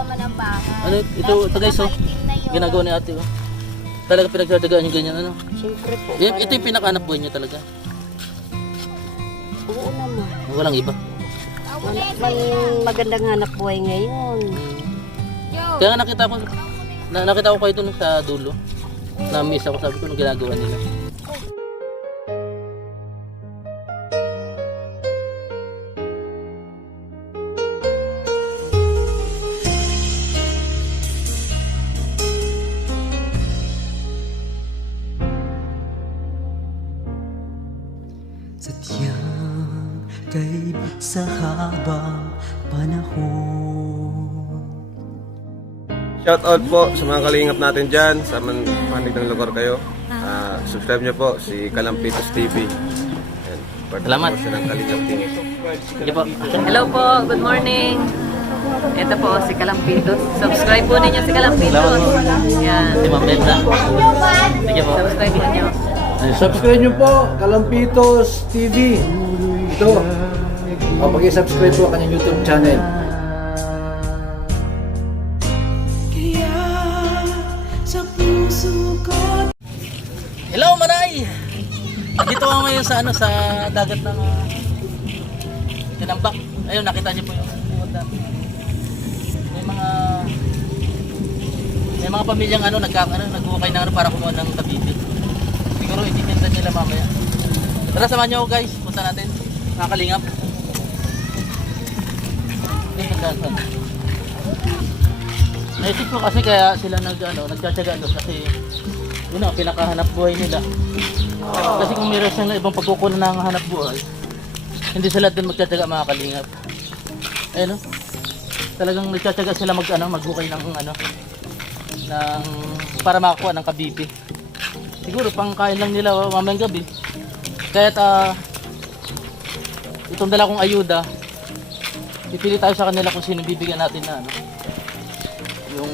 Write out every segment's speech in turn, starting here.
man ang bahay. Ano, ito guys, oh. Ginagawa ni ate, oh. Talaga pinagdadagaan yung ganyan, ano? Siyempre po. Ito yung pinakahanap buhay niya talaga. Oo naman. Walang iba. Magandang hanap buhay ngayon. Kaya nakita ko kayo dun sa dulo. Na-miss ako, sabi ko nung ginagawa nila. Sadyang kaiba sa habang panahon. Shout out po sa mga kalingap natin dyan, sa manig ng lugar kayo. Subscribe nyo po si Kalampitos TV. Yan, Salamat. po siya ng Kalingap TV. Sige po. Hello po, good morning. Ito po si Kalampitos. Subscribe po ninyo si Kalampitos. Yan. Si Ma'am Belda. Sige po. Subscribe po ninyo. Subscribe nyo po, Kalampitos TV. Ito, pag-subscribe po ang kanyang YouTube channel. Hello, Manay! Dito ako ngayon sa sa dagat ng Tinambak. Ayun, nakita niyo po yung buwan natin. May mga pamilyang nag-ukay na para kumuha ng tabiti. Siguro ititinda nila mamaya. Tara, samahan niyo ako guys. Punta natin. Nakakalingap. Naisip ko kasi kaya sila nagtsatsaga doon kasi yun ang pinakahanap buhay nila. Kasi kung meron siyang ibang pagkukunan ng hanap buhay, hindi sila din magtsatsaga mga kalingap. Ayun, no? Talagang nagtsatsaga sila maghukay ng para makakuha ng kabibi. Siguro pangkain lang nila mamayang gabi. Kaya't itong dala kong ayuda, pipili tayo sa kanila kung sino bibigyan natin na yung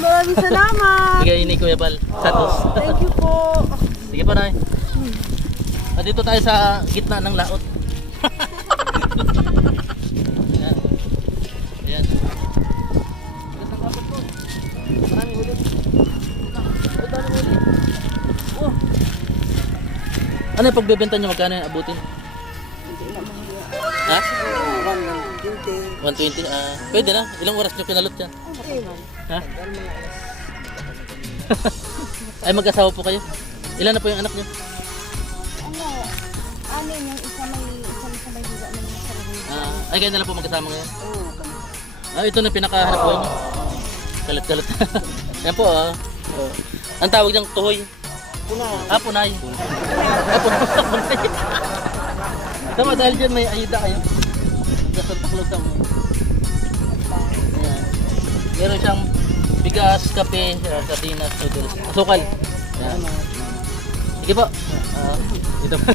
Maraming salamat. bigay ni Kuya Bal. Satos. Thank you po. Sige po, Nay. Dito tayo sa gitna ng laot. Ayan. Ayan. Gandang kapot po. Maraming huli. Oh, daming huli. Oh. Ano yung pagbebenta nyo? Magkano yung abutin? Ha? 120. Pwede na. Ilang oras nyo kinalot yan? Ha? Ay, mag-asawa po kayo? Ilan na po yung anak nyo? Ano yung isa may higa na yung sarili. Ay, kayo na lang po magkasama ngayon? Ito na pinakahanap buhay nyo. Kalat-kalat. Yan po Oh. Ang tawag niyang tuhoy. Punay. Punay. Punay. Tama, dahil dyan may ayuda kayo. Gasol taklog sa mga. Ayan. Meron siyang bigas, kape, sardinas, noodles, asukal. Ayan. Sige po. Ito po.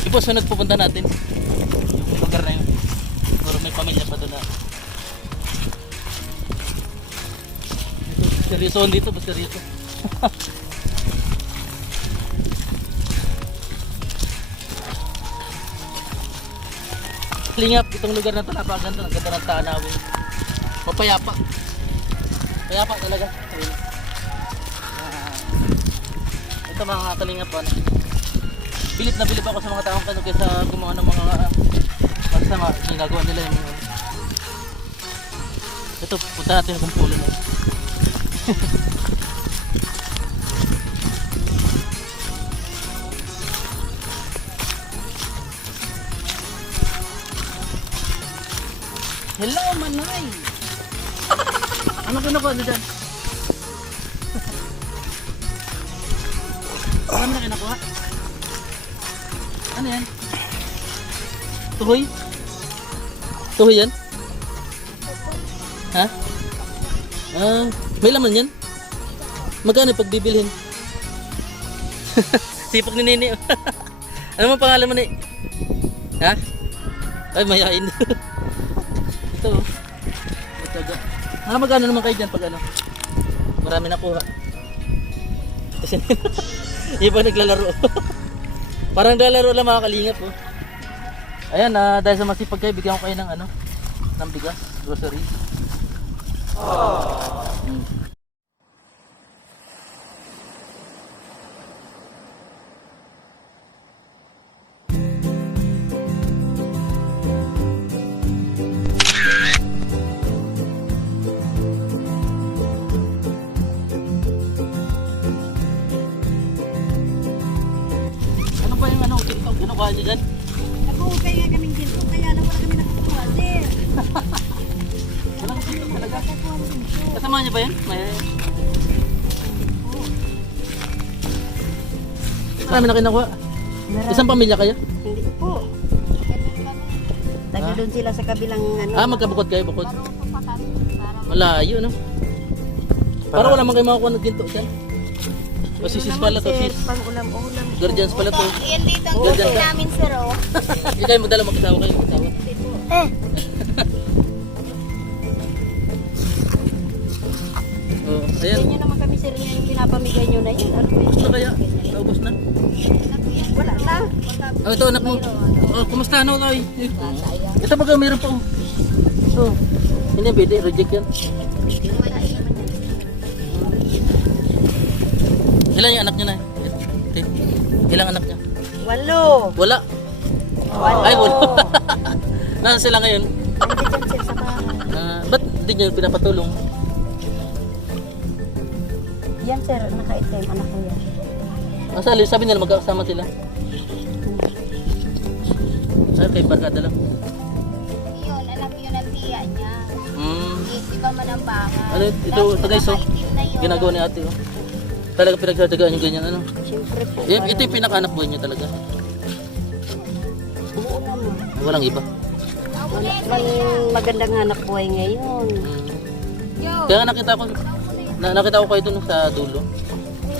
Sige po, sunod pupunta natin. Yung lugar na yun. Siguro may pamilya pa doon na. Seryoso dito, ba seryoso? Lingap, itong lugar na ito napakaganda, ang ganda ng tanawin. Mapayapa. Payapa talaga. Ito mga kalingap, bilip na bilip ako sa mga taong kano kaysa gumawa ng mga magsama, ginagawa nila yung ito, punta natin yung kumpulo na. Hello, Manay! Ano kinukuha nyo dyan? Ano na kinukuha? Ano yan? Tuhoy? Tuhoy yan? Ha? May laman yan? Magkano pagbibilhin? Sipag ni Nini. Ano mo pangalan mo ni? Ha? Ay, mayain. Ito. Magkano naman kayo dyan pag ano? Marami nakuha. Kasi iba naglalaro. Parang naglalaro lang mga kalingap. Ayan, dahil sa masipag kayo, bigyan ko kayo ng ano? Ng bigas, grocery. Ano ba yung ano? Kinukuha niyo dyan? Nag-uukay nga kaming ginto, kaya lang wala kami nakakuha din. Wala ko dito talaga. Kasama niyo ba yan? May... Marami na kinukuha. Isang pamilya kayo? Hindi po. Taga doon sila sa kabilang ano. Magkabukod kayo, bukod. Maruto pa kami. Malayo, no? Parang wala man kayo makakuha ng ginto dyan. O sisis pala to, sis. Pang ulam-ulam. Guardians pala to. Yan dito ang Guardian gusto ka. namin, sir, oh. Hindi kayo magdala, magkasawa kayo. Magkasawa. Ayan. Yan naman kami, sir, yung pinapamigay nyo na yun. Ano ba Ubus yun? na kaya? Naubos na? Wala na. Ito anak mo. Kumusta ano kayo? Ito baga mayroon pa. Hindi pwede, reject yan. Ilan yung anak niya na? Okay. Ilang anak niya? 8. Wala. Ay, wala. Nasaan sila ngayon? Nandiyan sir sa bahay. Ba't hindi niyo pinapatulong? Yan, sir, naka-item, anak ko yan. Sabi nila magkakasama sila. Ay, kay barkada lang. Yun, anak yun ang tiya niya. Iba man ang baka. Ano, ito guys, ginagawa ni ate. Talaga pinagdadagaan yung ganyan, ano? Siyempre po. Ito yung pinaka-anak buhay niya talaga. Oo naman. Walang iba. Magandang hanap buhay ngayon. Kaya nakita ko kayo dun sa dulo.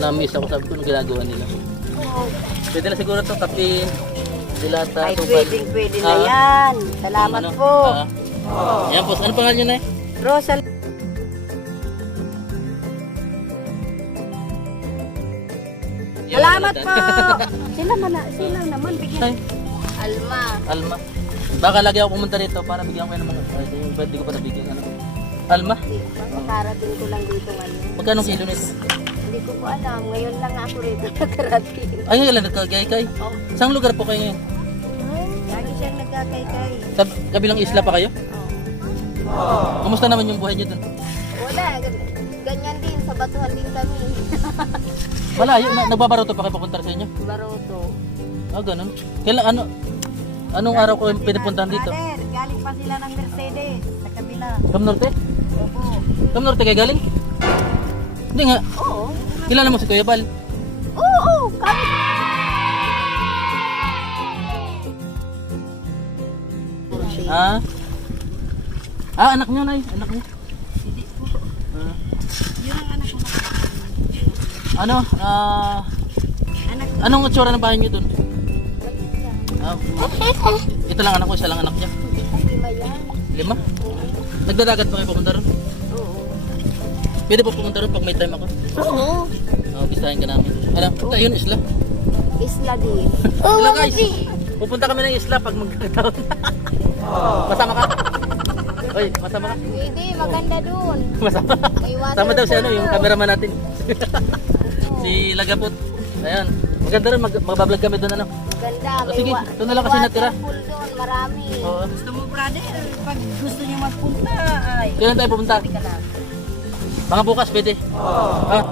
Na-miss ako, sabi ko nung ginagawa nila. Pwede na siguro to, kape, dilata, Ay, tupal. pwede na yan. Salamat po. Yan po, ano pangalan nyo na eh? Rosal. Salamat po. Sila naman bigyan. Ay, Alma. Alma. Baka lagi ako pumunta dito para bigyan ko ng mga hindi ko pa nabigyan. Ano? Alma? Makarating ko lang dito ngayon. Magkano kilo nito? Hindi ko po alam. Ngayon lang ako rito nakarating. Ay, ngayon lang nagkagay-kay. Oh. Saan lugar po kayo ngayon? Lagi siyang nagkakaykay. Sa kabilang isla pa kayo? Oh. Kumusta naman yung buhay niyo dun? Wala. Ganyan din. Sa batuhan din kami. Malayo na, nagbabaroto pa kayo papunta sa inyo? Baroto. Ah, ganun. Kailan, anong araw ko pinapuntahan dito? Brother, galing pa sila ng Mercedes sa kabila. Cam Norte? Opo. Cam Norte kayo galing? Hindi nga. Oo. Kilala mo si Kuya Bal? Oo. Kami. Ah? Ah, anak niyo, Nay. Anak niyo. Ah. Ano? Anong itsura ng bahay niyo dun? Ah, ito lang anak ko, isa lang anak niya. Lima yan. 5? Nagdadagat pa kayo pumunta ron? Oo. Pwede po pumunta ron pag may time ako. Oo. Bisahin ka namin. Ano? Ayun, isla. Isla din. Isla guys. Pupunta kami ng isla pag magkakataon. Masama ka? Oy, masama ka? Pwede. Maganda dun. Masama. May water Sama daw si pool. yung cameraman natin. Si Lagapot. Ayan. Maganda rin, magbablog kami doon ano. Ganda. O, sige, doon na lang kasi natira. Waterpool doon. Marami. Oo. Gusto mo, brother, pag gusto niyo magpunta, ay Kailan tayo pupunta? Sabi ka lang. Mga bukas, pwede. Ah.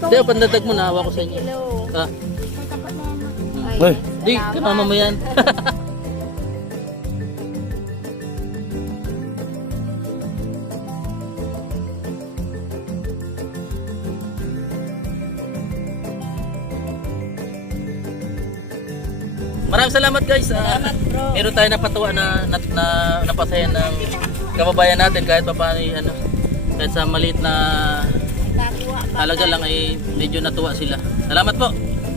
Hindi, pandadag mo, nahawa ko sa inyo. Hello. Ah. Ay, Di, salamat. kamama mo yan. Maraming salamat guys. Meron tayo napatuwa na napasaya ng kababayan natin kahit pa paano ano, kahit sa maliit na halaga lang ay medyo natuwa sila. Salamat po.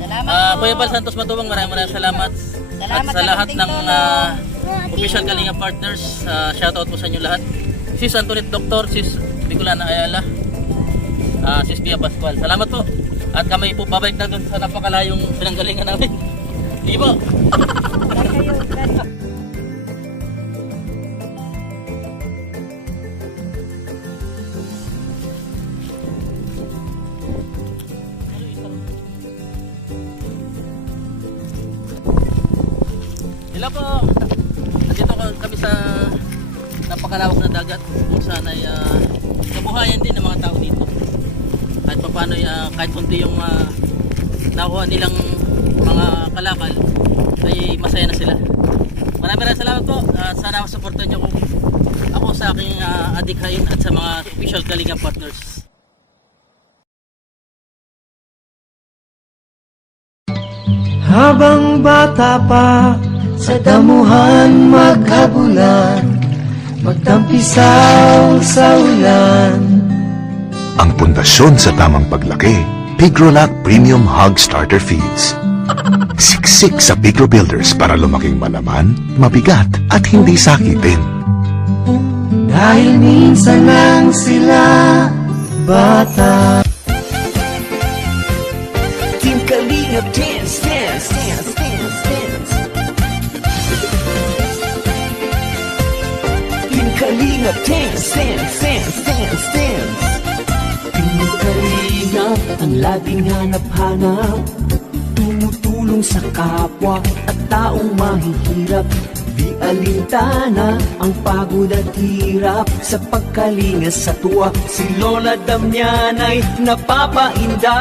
salamat. Kuya Bal Santos Matubang, maraming salamat. Salamat At sa lahat Kapiting ng Tolo. official Kalinga partners, shoutout po sa inyo lahat. Sis Antoinette Doctor, Sis Bicolana Ayala, Sis Bia Pascual. Salamat po. At kami po babalik na dun sa napakalayong pinanggalingan namin. Di ba? Hello po. Nandito kami sa napakalawak na dagat kung saan ay kabuhayan din ng mga tao dito. Kahit pa paano kahit kunti yung nakuha nilang mga kalakal ay masaya na sila. Maraming salamat po. Sana masuportan nyo ako sa aking adikhain at sa mga official Kalinga partners. Habang bata pa, sa damuhan maghabulan, magtampisaw sa ulan. Ang pundasyon sa tamang paglaki, Pigrolac Premium Hog Starter Feeds. Siksik sa Pigro Builders para lumaking malaman, mabigat at hindi sakitin. Dahil minsan lang sila bata. Team Kalinga dance, dance, dance, dance, dance. Team Kalinga dance, dance, dance, dance, dance. Team Kalinga ang laging hanap-hanap, tumutulong sa kapwa at taong mahihirap. Di alintana ang pagod at hirap sa pagkalinga sa tuwa. Si Lola Damian ay napapainda.